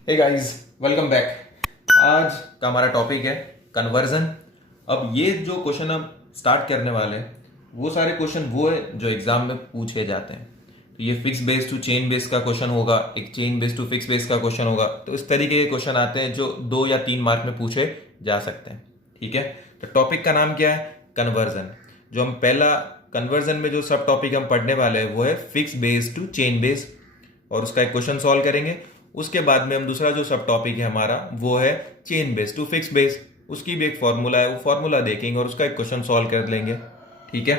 Hey guys, welcome back. आज का हमारा टॉपिक है कन्वर्जन। अब ये जो क्वेश्चन हम स्टार्ट करने वाले हैं वो सारे क्वेश्चन वो है जो एग्जाम में पूछे जाते हैं। तो ये fix base to chain base का क्वेश्चन होगा, एक chain base to fix base का क्वेश्चन होगा। तो इस तरीके के क्वेश्चन आते हैं जो 2 या 3 मार्क में पूछे जा सकते हैं। ठीक है, तो टॉपिक का नाम क्या है? कन्वर्जन। जो हम पहला कन्वर्जन में जो सब टॉपिक हम पढ़ने वाले हैं वो है fix base to chain base, और उसका एक क्वेश्चन सॉल्व करेंगे। उसके बाद में हम दूसरा जो सब टॉपिक है हमारा वो है chain base to fix base, उसकी भी एक फॉर्मूला है, वो फॉर्मूला देखेंगे और उसका एक क्वेश्चन सॉल्व कर लेंगे। ठीक है,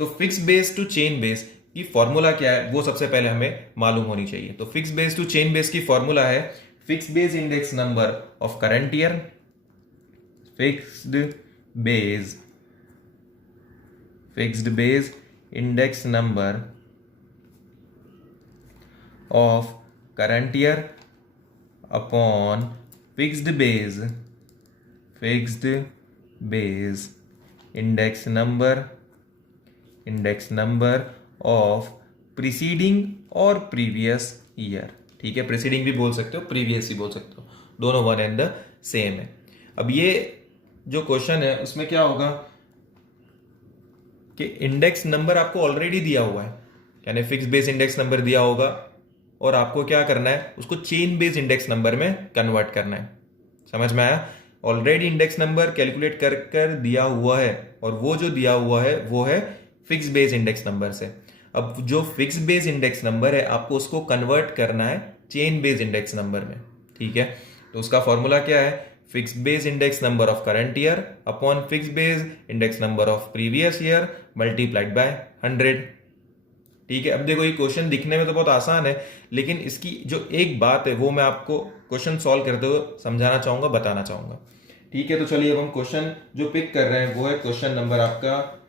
तो fix base to chain base की फॉर्मूला क्या है वो सबसे पहले हमें मालूम होनी चाहिए। तो fix base to chain base की फॉर्मूला है fix base index number of current year, fixed base index number of current year upon fixed base index number of preceding और previous year। ठीक है, preceding भी बोल सकते हो, previous भी बोल सकते हो, दोनों वन एंड द सेम है। अब ये जो क्वेश्चन है उसमें क्या होगा कि इंडेक्स नंबर आपको ऑलरेडी दिया हुआ है, यानी फिक्स बेस इंडेक्स नंबर दिया होगा और आपको क्या करना है, उसको चेन बेस इंडेक्स नंबर में कन्वर्ट करना है। समझ में आया? ऑलरेडी इंडेक्स नंबर कैलकुलेट कर कर दिया हुआ है और वो जो दिया हुआ है वो है फिक्स बेस इंडेक्स नंबर से। अब जो फिक्स बेस इंडेक्स नंबर है आपको उसको कन्वर्ट करना है चेन बेस इंडेक्स नंबर में। ठीक है, तो उसका फॉर्मूला क्या है? Fix base index number of current year upon fix base index number of previous year multiplied bye 100। ठीक है, अब देखो ये क्वेश्चन दिखने में तो बहुत आसान है, लेकिन इसकी जो एक बात है वो मैं आपको क्वेश्चन सॉल्व करते हुए समझाना चाहूंगा, बताना चाहूंगा। ठीक है, तो चलिए अब हम क्वेश्चन जो पिक कर रहे हैं वो है क्वेश्चन नंबर आपका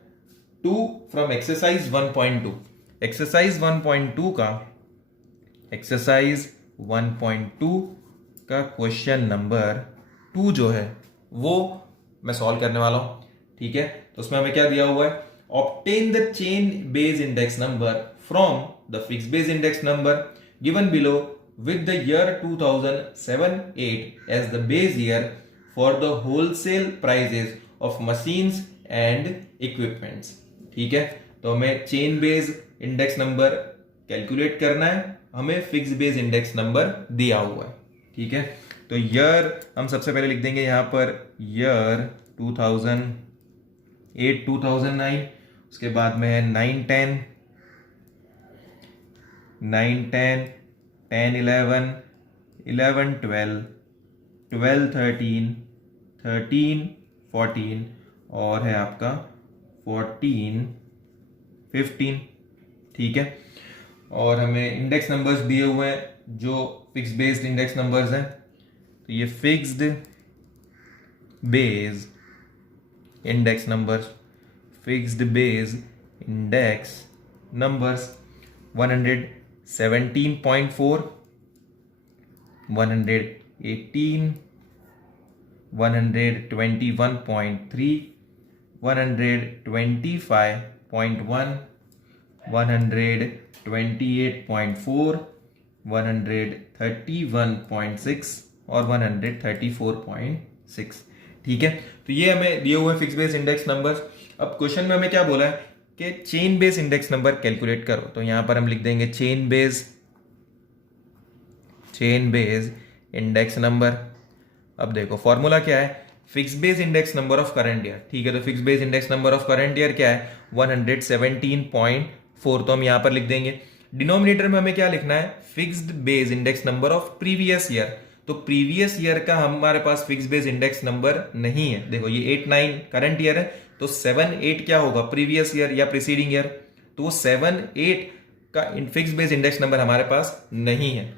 2 फ्रॉम एक्सरसाइज 1.2। एक्सरसाइज 1.2 का क्वेश्चन नंबर 2 जो है वो मैं सॉल्व करने वाला हूं। ठीक है, तो उसमें हमें क्या दिया हुआ है? Obtain the chain base index number from the fixed base index number given below with the year 2007-8 as the base year for the wholesale prices of machines and equipments। ठीक है, तो हमें chain base index number calculate करना है, हमें fix base index number दिया हुआ है। ठीक है, तो ईयर हम सबसे पहले लिख देंगे यहाँ पर ईयर 2008 2009, उसके बाद में है 9 10 9 10 10 11 11 12 12 13 13 14 और है आपका 14 15। ठीक है, और हमें इंडेक्स नंबर्स दिए हुए हैं जो फिक्स बेस्ड इंडेक्स नंबर्स हैं। तो ये फिक्स्ड बेस इंडेक्स नंबर्स 117.4 118 121.3 125.1 128.4 131.6 और 134.6। ठीक है, तो ये हमें दिए हुए फिक्स बेस इंडेक्स नंबर्स। अब क्वेश्चन में हमें क्या बोला है कि chain base index number calculate करो। तो यहां पर हम लिख देंगे चेन बेस इंडेक्स नंबर। अब देखो फॉर्मूला क्या है? Fix base index number of current year. ठीक है, तो fix base index number of current year क्या है? 117.4। तो हम यहां पर लिख देंगे। डिनोमिनेटर में हमें क्या लिखना है? Fixed base index number of previous year. तो प्रीवियस ईयर का हमारे पास फिक्स बेस इंडेक्स नंबर नहीं है। देखो ये 8 9 करंट ईयर है, तो 7 8 क्या होगा? प्रीवियस ईयर या प्रीसीडिंग ईयर। तो 7 8 का फिक्स बेस इंडेक्स नंबर हमारे पास नहीं है।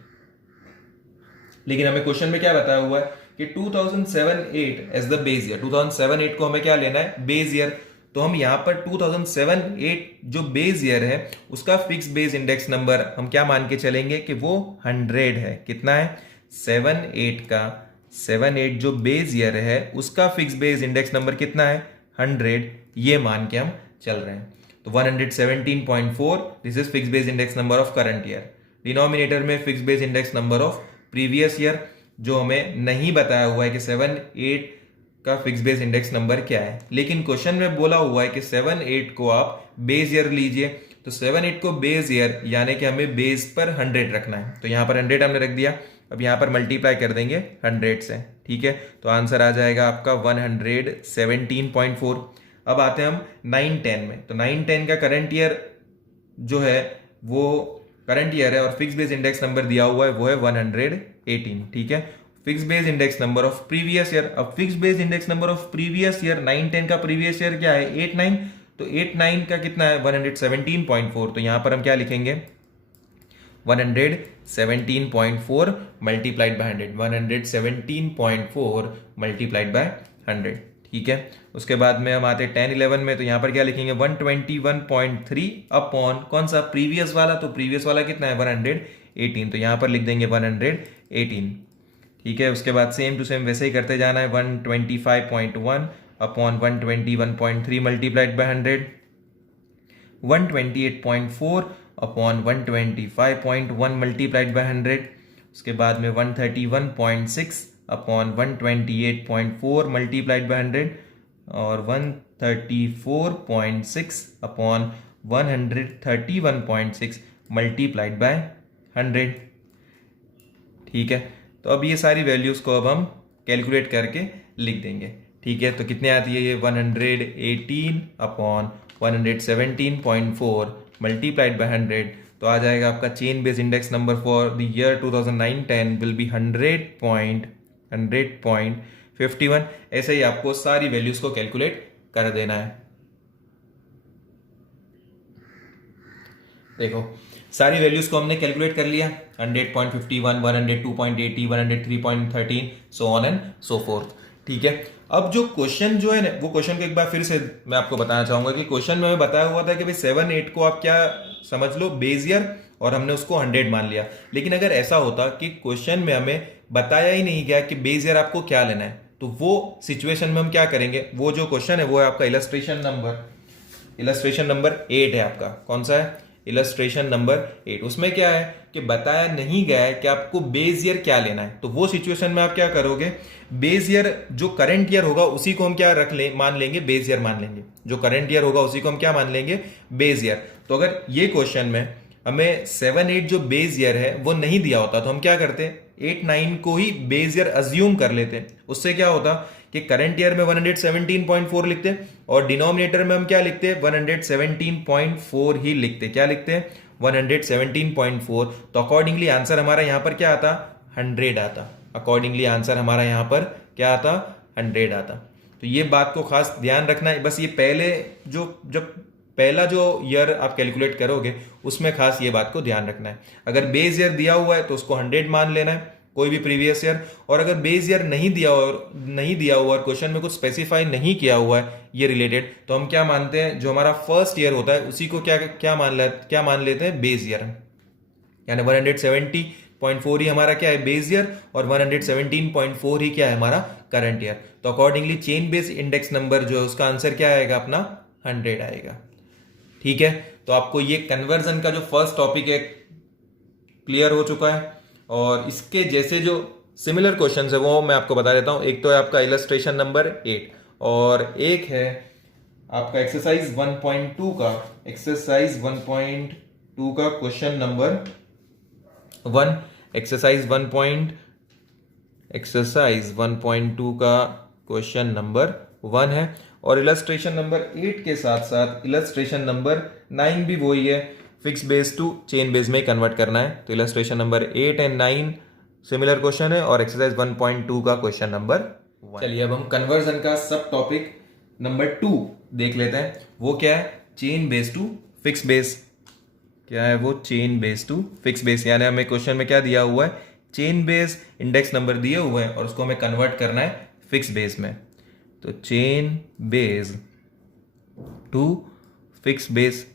लेकिन हमें क्वेश्चन में क्या बताया हुआ है कि 2007-8 एज द बेस ईयर। 2007-8 को हमें क्या लेना है? Base year. तो हम यहां पर 2007-8 जो बेस ईयर है उसका फिक्स बेस इंडेक्स नंबर हम क्या मान के चलेंगे कि वो 100 है। कितना है? 7 8 जो बेस ईयर है उसका फिक्स बेस इंडेक्स नंबर कितना है? 100। ये मान के हम चल रहे हैं। तो 117.4 this is fix base index number of current year. Denominator में fix base index number of previous year जो हमें नहीं बताया हुआ है कि 7-8 का फिक्स बेस इंडेक्स नंबर क्या है, लेकिन क्वेश्चन में बोला हुआ है कि 7-8 को आप बेस ईयर लीजिए। तो 7-8 को बेस ईयर यानी कि हमें बेस पर 100 रखना है, तो यहाँ पर 100 हमने रख दिया। अब यहाँ पर मल्टीप्लाई कर देंगे 100 से, ठीक है, तो आंसर आ जाएगा आपका 117.4। अब आते हैं हम 9-10 में। तो 9-10 का करंट ईयर जो है वो करंट ईयर है और फिक्स बेस इंडेक्स नंबर दिया हुआ है वो है 118, ठीक है। Fix base index number of previous year, अब fix base index number of previous year 9-10 का प्रीवियस ईयर क्या है 8-9, तो 8-9 का कितना है 117.4। तो यहां पर हम क्या लिखेंगे 117.4 मल्टीप्लाइड बाय 100, 117.4 मल्टीप्लाइड बाय 100, ठीक है। उसके बाद में हम आते हैं 10-11 में। तो यहाँ पर क्या लिखेंगे 121.3 अपॉन कौन सा प्रीवियस वाला, तो प्रीवियस वाला कितना है 118, तो यहाँ पर लिख देंगे 118, ठीक है। उसके बाद सेम टू सेम वैसे ही करते जाना है 125.1 upon 121.3 multiplied by 100, 128.4 upon 125.1 multiplied by 100, उसके बाद में 131.6 अपॉन 128.4 मल्टीप्लाइड बाय 100 और 134.6 अपॉन 131.6 मल्टीप्लाइड बाय 100, ठीक है। तो अब ये सारी वैल्यूज को अब हम कैलकुलेट करके लिख देंगे, ठीक है। तो कितने आती है ये 118 अपॉन 117.4 मल्टीप्लाइड बाय 100, तो आ जाएगा आपका chain base index number for the year 2009-10 will be 100.51। ऐसे ही आपको सारी वैल्यूज को कैलकुलेट कर देना है। देखो सारी वैल्यूज को हमने कैलकुलेट कर लिया, 100.51, 102.80, 103.13, so on and so fourth, ठीक है। अब जो क्वेश्चन जो है ना, वो क्वेश्चन को एक बार फिर से मैं आपको बताना चाहूंगा कि क्वेश्चन में बताया हुआ था कि भाई 7-8 को आप क्या समझ लो बेस ईयर, और हमने उसको 100 मान लिया। लेकिन अगर ऐसा होता कि क्वेश्चन में हमें बताया ही नहीं गया कि बेस ईयर आपको क्या लेना है, तो वो सिचुएशन में हम क्या करेंगे, वो जो क्वेश्चन है वो है आपका इलस्ट्रेशन नंबर 8 है आपका। कौन सा है, इलस्ट्रेशन नंबर 8। उसमें क्या है कि बताया नहीं गया है कि आपको बेस ईयर क्या लेना है। तो वो सिचुएशन में आप क्या करोगे, बेस ईयर जो करंट ईयर होगा उसी को हम क्या मान लेंगे, बेस ईयर मान लेंगे। जो करंट ईयर होगा उसी को हम क्या मान लेंगे, बेस ईयर। तो अगर ये क्वेश्चन में हमें 7-8 जो बेस ईयर है वो नहीं दिया होता तो हम क्या करते, 8-9 को ही बेस ईयर अज्यूम कर लेते। उससे क्या होता कि करंट ईयर में 117.4 लिखते और डिनोमिनेटर में हम क्या लिखते, 117.4 ही लिखते। क्या लिखते, 117.4। तो अकॉर्डिंगली आंसर हमारा यहां पर क्या आता, 100 आता। अकॉर्डिंगली आंसर हमारा यहां पर क्या आता, 100 आता। तो ये बात को खास ध्यान रखना है। बस ये पहला जो ईयर आप कैलकुलेट करोगे उसमें खास ये बात को ध्यान रखना है। अगर बेस ईयर दिया हुआ है तो उसको 100 मान लेना है, कोई भी प्रीवियस ईयर। और अगर बेस ईयर नहीं दिया हुआ और क्वेश्चन में कुछ स्पेसिफाई नहीं किया हुआ है ये रिलेटेड, तो हम क्या मानते हैं, जो हमारा फर्स्ट ईयर होता है उसी को क्या मान लेते हैं, बेस ईयर। यानी 170.4 ही हमारा क्या है, बेस ईयर, और 117.4 ही क्या है, हमारा करंट ईयर। तो accordingly chain base index number जो है उसका आंसर क्या आएगा, अपना 100 आएगा, ठीक है। तो आपको ये कन्वर्जन का जो फर्स्ट टॉपिक है क्लियर हो चुका है। और इसके जैसे जो सिमिलर क्वेश्चंस है वो मैं आपको बता देता हूं। एक तो है आपका इलस्ट्रेशन नंबर 8 और एक है आपका एक्सरसाइज 1.2 का क्वेश्चन नंबर 1। एक्सरसाइज 1.2 का क्वेश्चन नंबर 1 है। और इलस्ट्रेशन नंबर 8 के साथ साथ इलस्ट्रेशन नंबर 9 भी वही है, fix base to chain base में कन्वर्ट करना है। तो illustration number 8 and 9 similar question है और एक्सरसाइज 1.2 का क्वेश्चन नंबर 1। चलिए अब हम कन्वर्जन का सब टॉपिक नंबर 2 देख लेते हैं। वो क्या है, chain base to fix base. क्या है वो, chain base to fix base. यानी हमें क्वेश्चन में क्या दिया हुआ है, चेन बेस इंडेक्स नंबर दिए हुए हैं और उसको हमें कन्वर्ट करना है फिक्स बेस में। तो chain base to fix base.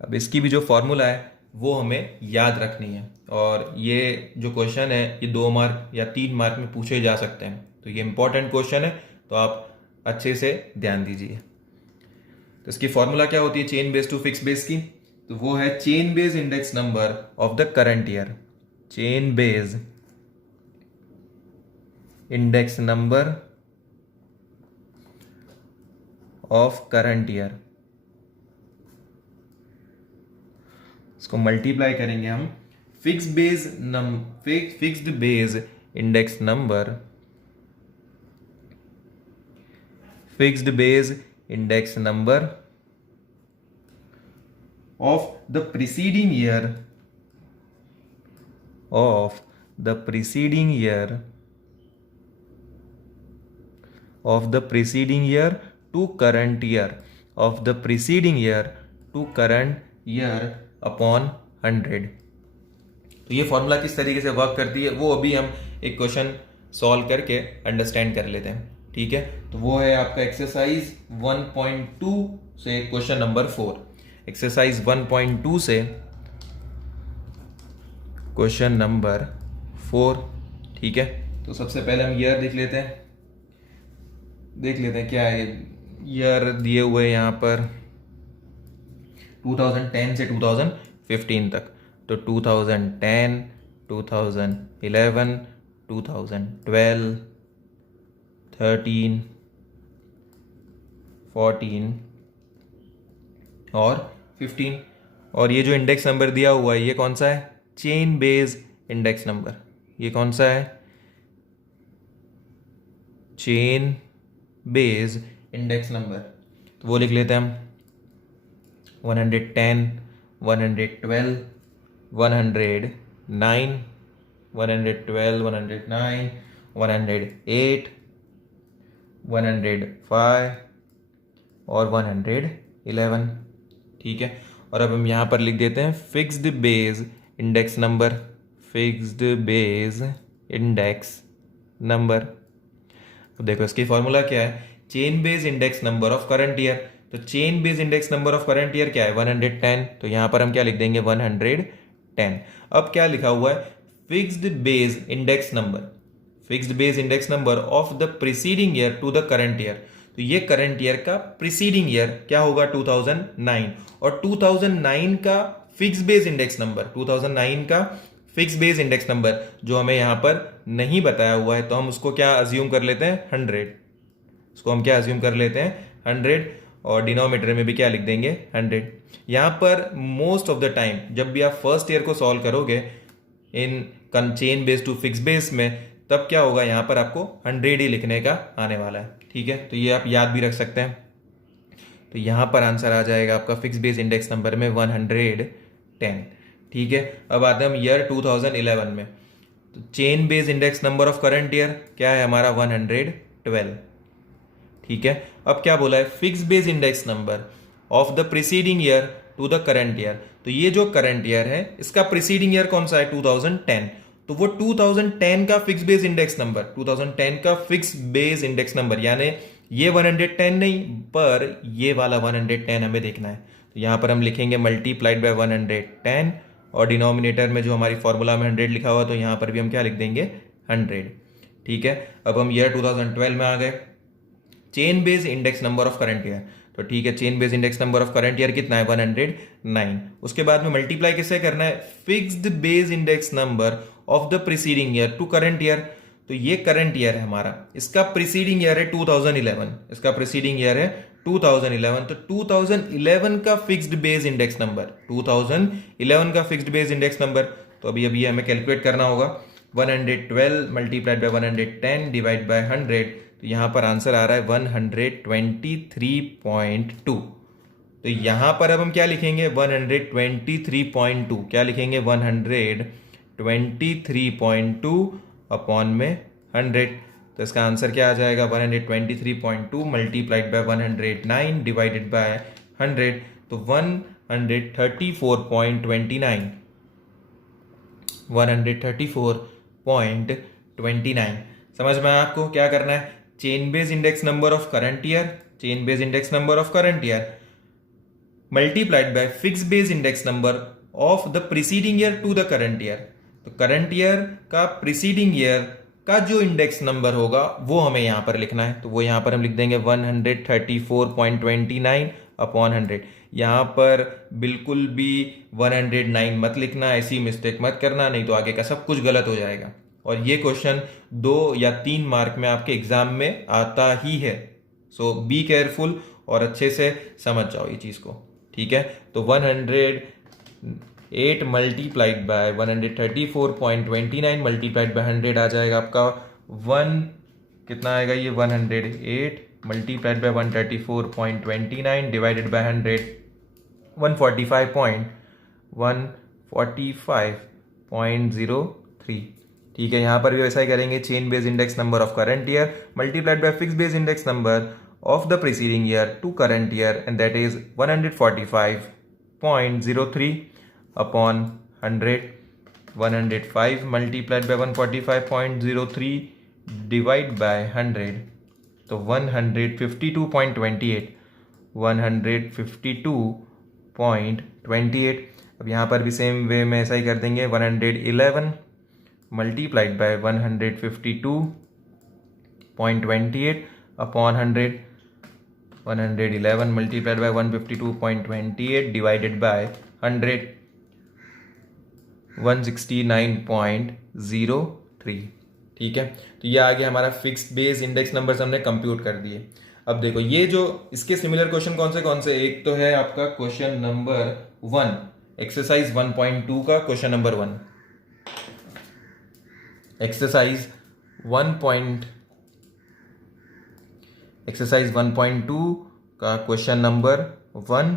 अब इसकी भी जो फॉर्मूला है वो हमें याद रखनी है। और ये जो क्वेश्चन है ये 2 मार्क या 3 मार्क में पूछे जा सकते हैं। तो ये इंपॉर्टेंट क्वेश्चन है, तो आप अच्छे से ध्यान दीजिए। तो इसकी फॉर्मूला क्या होती है chain base to fix base की, तो वो है chain base index number of the current year. Chain base index number of current year, इसको मल्टीप्लाई करेंगे हम fixed base index number, fixed base index number of the preceding year, of the preceding year to current year, of the preceding year to current year upon 100। तो ये formula किस तरीके से work करती है वो अभी हम एक क्वेश्चन सॉल्व करके अंडरस्टैंड कर लेते हैं, ठीक है। तो वो है आपका एक्सरसाइज 1.2 से क्वेश्चन नंबर 4। एक्सरसाइज 1.2 से क्वेश्चन नंबर 4, ठीक है। तो सबसे पहले हम ईयर देख लेते हैं क्या है ईयर दिए हुए यहाँ पर 2010 से 2015 तक। तो 2010, 2011, 2012, 13, 14 और 15। और ये जो इंडेक्स नंबर दिया हुआ है ये कौन सा है? Chain base index number. ये कौन सा है? Chain base index number. तो वो लिख लेते हैं हम 110, 112, 109, 112, 109, 108, 105 और 111, ठीक है। और अब हम यहाँ पर लिख देते हैं fixed base index number, fixed base index number. तो देखो इसकी फॉर्मूला क्या है? Chain base index number of current year. तो chain base index number of current year क्या है? 110। तो यहां पर हम क्या लिख देंगे? 110। अब क्या लिखा हुआ है? Fixed base index number, fixed base index number of the preceding year to the current year. तो ये करंट ईयर का प्रीसीडिंग ईयर क्या होगा? 2009। और 2009 का फिक्स बेस इंडेक्स नंबर, 2009 का फिक्स बेस इंडेक्स नंबर जो हमें यहां पर नहीं बताया हुआ है, तो हम उसको क्या अज्यूम कर लेते हैं? 100। उसको हम क्या अज्यूम कर लेते हैं? 100। और डिनोमिनेटर में भी क्या लिख देंगे? 100। यहां पर मोस्ट ऑफ द टाइम जब भी आप फर्स्ट ईयर को सॉल्व करोगे इन chain base to fix base में, तब क्या होगा? यहां पर आपको 100 ही लिखने का आने वाला है, ठीक है। तो ये आप याद भी रख सकते हैं। तो यहां पर आंसर आ जाएगा आपका फिक्स बेस इंडेक्स नंबर में 110, ठीक है। अब आते हैं हम ईयर 2011 में। तो chain base index number of current year क्या है हमारा? 112, ठीक है। अब क्या बोला है? Fix base index number of the preceding year to the current year. तो ये जो करंट ईयर है इसका प्रीसीडिंग ईयर कौन सा है? 2010। तो वो 2010 का फिक्स बेस इंडेक्स नंबर, 2010 का फिक्स बेस इंडेक्स नंबर, यानी ये 110 नहीं पर ये वाला 110 हमें देखना है। तो यहां पर हम लिखेंगे मल्टीप्लाइड बाय 110 और डिनोमिनेटर में जो हमारी फॉर्मूला में 100 लिखा हुआ, तो यहां पर भी हम क्या लिख देंगे? 100, ठीक है। अब हम ईयर 2012 में आ गए। Chain base index number of current year, तो ठीक है, chain base index number of current year कितना है? 109। उसके बाद में मल्टीप्लाई किससे करना है? Fixed base index number of the preceding year to current year. तो ये करंट ईयर है हमारा, इसका प्रीसीडिंग ईयर है 2011, इसका प्रीसीडिंग ईयर है 2011। तो 2011 का फिक्स्ड बेस इंडेक्स नंबर, 2011 का फिक्स्ड बेस इंडेक्स नंबर, तो अभी हमें कैलकुलेट करना होगा। 112 मल्टीप्लाइड बाय 110 डिवाइड बाय 100, तो यहां पर आंसर आ रहा है 123.2। तो यहां पर अब हम क्या लिखेंगे? 123.2। क्या लिखेंगे? 123.2 अपॉन में 100। तो इसका आंसर क्या आ जाएगा? 123.2 मल्टीप्लाइड बाय 109 डिवाइडेड बाय 100, तो 134.29, 134.29। समझ में आया आपको क्या करना है? Chain base index number of current year, chain base index number of current year multiplied by fix base index number of the preceding year to the current year. तो current year का प्रीसीडिंग ईयर का जो index number होगा वो हमें यहां पर लिखना है। तो वो यहां पर हम लिख देंगे 134.29 अपॉन 100। यहां पर बिल्कुल भी 109 मत लिखना, ऐसी मिस्टेक मत करना, नहीं तो आगे का सब कुछ गलत हो जाएगा। और ये क्वेश्चन 2 या 3 मार्क में आपके एग्जाम में आता ही है। सो बी केयरफुल और अच्छे से समझ जाओ ये चीज़ को, ठीक है। तो 108 मल्टीप्लाइड बाय 134.29 मल्टीप्लाइड बाय 100 आ जाएगा आपका 1 कितना आएगा ये 108 मल्टीप्लाइड बाय 134.29 डिवाइडेड बाय 100 145.03, ठीक है। यहाँ पर भी वैसा ही करेंगे, chain base index number of current year multiplied by fix base index number of the preceding year to current year, and that is 145.03 upon 100. 105 multiplied by 145.03 divide by 100, तो 152.28 152.28। अब यहाँ पर भी सेम वे में ऐसा ही कर देंगे, 111 multiplied by 152.28 upon 100, 111 multiplied by 152.28 divided by 100, 169.03, ठीक है। तो ये आ गया हमारा फिक्स्ड बेस इंडेक्स नंबर्स हमने कंप्यूट कर दिए। अब देखो ये जो इसके सिमिलर क्वेश्चन कौन से, एक तो है आपका क्वेश्चन नंबर 1 एक्सरसाइज 1.2 का क्वेश्चन नंबर 1, एक्सरसाइज 1.2 का क्वेश्चन नंबर 1,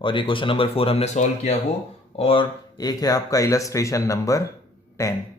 और ये क्वेश्चन नंबर 4 हमने सॉल्व किया वो, और एक है आपका इलस्ट्रेशन नंबर 10।